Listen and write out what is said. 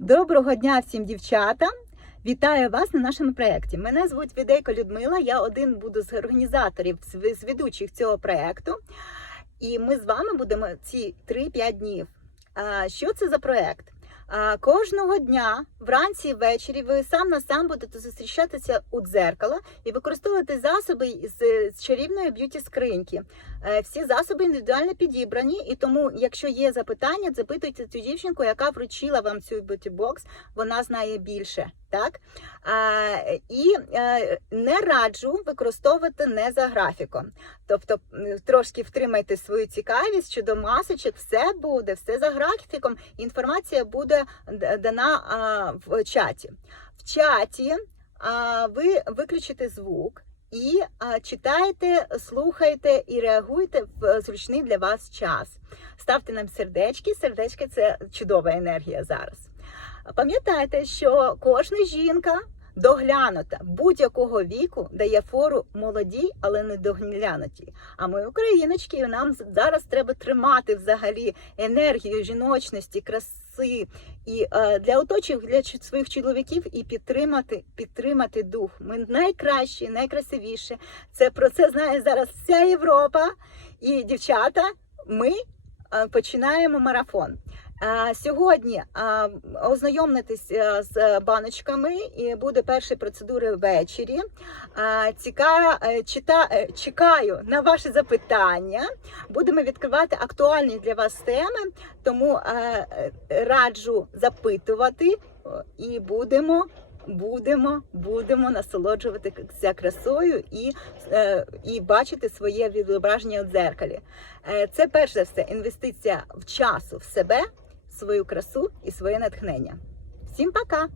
Доброго дня всім дівчатам! Вітаю вас на нашому проєкті. Мене звуть Відейко Людмила. Я один буду з організаторів, з ведучих цього проєкту. І ми з вами будемо ці 3-5 днів. Що це за проєкт? Кожного дня, вранці і ввечері, ви сам на сам будете зустрічатися у дзеркало і використовувати засоби з, чарівної б'юті скриньки. Е, Всі засоби індивідуально підібрані, і тому, якщо є запитання, запитуйте цю дівчинку, яка вручила вам цю б'юті-бокс, вона знає більше. Так? І е, не раджу використовувати не за графіком. Тобто трошки втримайте свою цікавість щодо масочок, все буде, все за графіком. Інформація буде д- дана в чаті. В чаті ви виключите звук. І а, читайте, слухайте і реагуйте в зручний для вас час. Ставте нам сердечки. Сердечки це чудова енергія зараз. Пам'ятайте, що кожна жінка доглянута будь-якого віку дає фору молодій, але не доглянутій. А ми, україночки, нам зараз треба тримати взагалі енергію жіночності, краси і е, для оточуючих, для своїх чоловіків і підтримати, підтримати дух. Ми найкращі, найкрасивіші. Це про це знає зараз вся Європа. І дівчата, ми е, починаємо марафон. Е, Сьогодні е, ознайомитись е, з баночками і буде перші процедури ввечері. Е, Ціка, е, чита, е, чекаю на ваші запитання. Будемо відкривати актуальні для вас теми, тому е, е, раджу запитувати е, і будемо. Будемо, будемо насолоджуватися красою і, е, і бачити своє відображення у дзеркалі. Е, Це перш за все інвестиція в часу в себе, свою красу і своє натхнення. Всім пока!